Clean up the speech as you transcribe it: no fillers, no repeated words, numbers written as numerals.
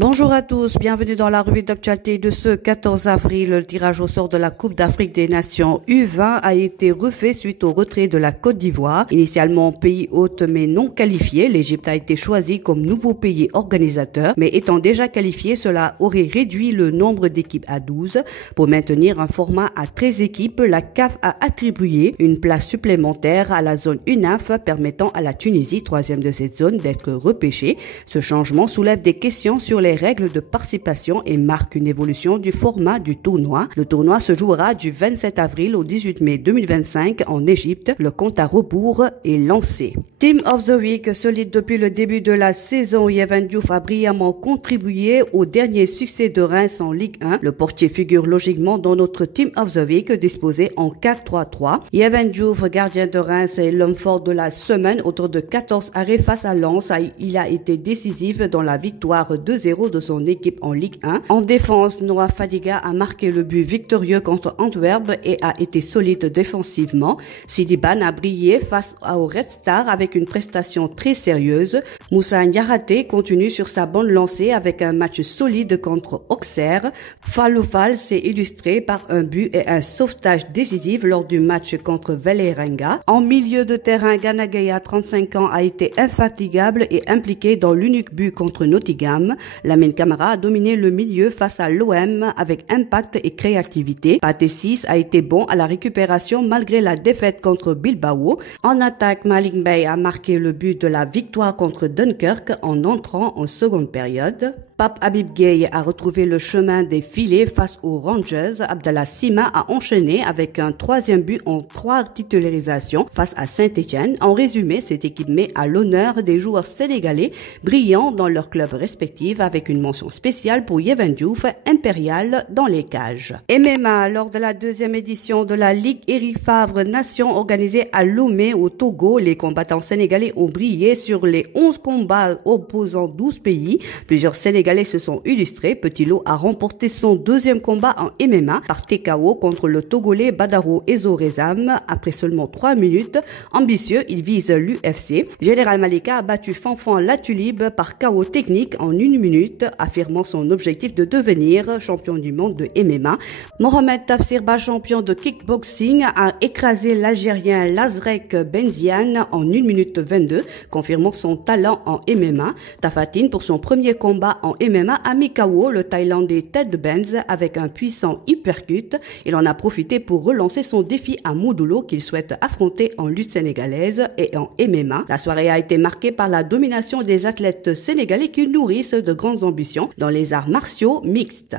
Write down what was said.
Bonjour à tous, bienvenue dans la revue d'actualité de ce 14 avril. Le tirage au sort de la Coupe d'Afrique des Nations U20 a été refait suite au retrait de la Côte d'Ivoire. Initialement pays hôte mais non qualifié, l'Égypte a été choisie comme nouveau pays organisateur, mais étant déjà qualifié, cela aurait réduit le nombre d'équipes à 12. Pour maintenir un format à 13 équipes, la CAF a attribué une place supplémentaire à la zone UNAF permettant à la Tunisie, troisième de cette zone, d'être repêchée. Ce changement soulève des questions sur les règles de participation et marque une évolution du format du tournoi. Le tournoi se jouera du 27 avril au 18 mai 2025 en Égypte. Le compte à rebours est lancé. Team of the Week, solide depuis le début de la saison, Yehvan Diouf a brillamment contribué au dernier succès de Reims en Ligue 1. Le portier figure logiquement dans notre Team of the Week disposé en 4-3-3. Yehvan Diouf, gardien de Reims, est l'homme fort de la semaine. Autour de 14 arrêts face à Lens, il a été décisif dans la victoire 2-0 de son équipe en Ligue 1. En défense, Noah Fadiga a marqué le but victorieux contre Antwerp et a été solide défensivement. Sidi Ban a brillé face au Red Star avec une prestation très sérieuse. Moussa Niakhaté continue sur sa bonne lancée avec un match solide contre Auxerre. Faloufal s'est illustré par un but et un sauvetage décisif lors du match contre Vélingara. En milieu de terrain, Gana Gueye, 35 ans, a été infatigable et impliqué dans l'unique but contre Nottingham. Lamine Camara a dominé le milieu face à l'OM avec impact et créativité. Pathé 6 a été bon à la récupération malgré la défaite contre Bilbao. En attaque, Malik Bey a marqué le but de la victoire contre Dunkerque en entrant en seconde période. Pape Habib Gueye a retrouvé le chemin des filets face aux Rangers. Abdallah Sima a enchaîné avec un troisième but en 3 titularisations face à Saint-Etienne. En résumé, cette équipe met à l'honneur des joueurs sénégalais brillants dans leurs clubs respectifs avec une mention spéciale pour Yehvan Diouf, impérial dans les cages. MMA, lors de la deuxième édition de la Ligue Éric Favre Nation organisée à Lomé au Togo, les combattants sénégalais ont brillé sur les 11 combats opposant 12 pays. Plusieurs Sénégalais se sont illustrés. Petit Lo a remporté son deuxième combat en MMA par TKO contre le Togolais Badaro Ezorezam après seulement 3 minutes. Ambitieux, il vise l'UFC. Général Malika a battu Fanfan Latulib par KO technique en 1 minute, affirmant son objectif de devenir champion du monde de MMA. Mohamed Tafsirba, champion de kickboxing, a écrasé l'Algérien Lazrek Benziane en 1 minute 22, confirmant son talent en MMA. Tafatine, pour son premier combat en MMA, a mis KO le Thaïlandais Ted Benz avec un puissant uppercut. Il en a profité pour relancer son défi à Modulo qu'il souhaite affronter en lutte sénégalaise et en MMA. La soirée a été marquée par la domination des athlètes sénégalais qui nourrissent de grandes ambitions dans les arts martiaux mixtes.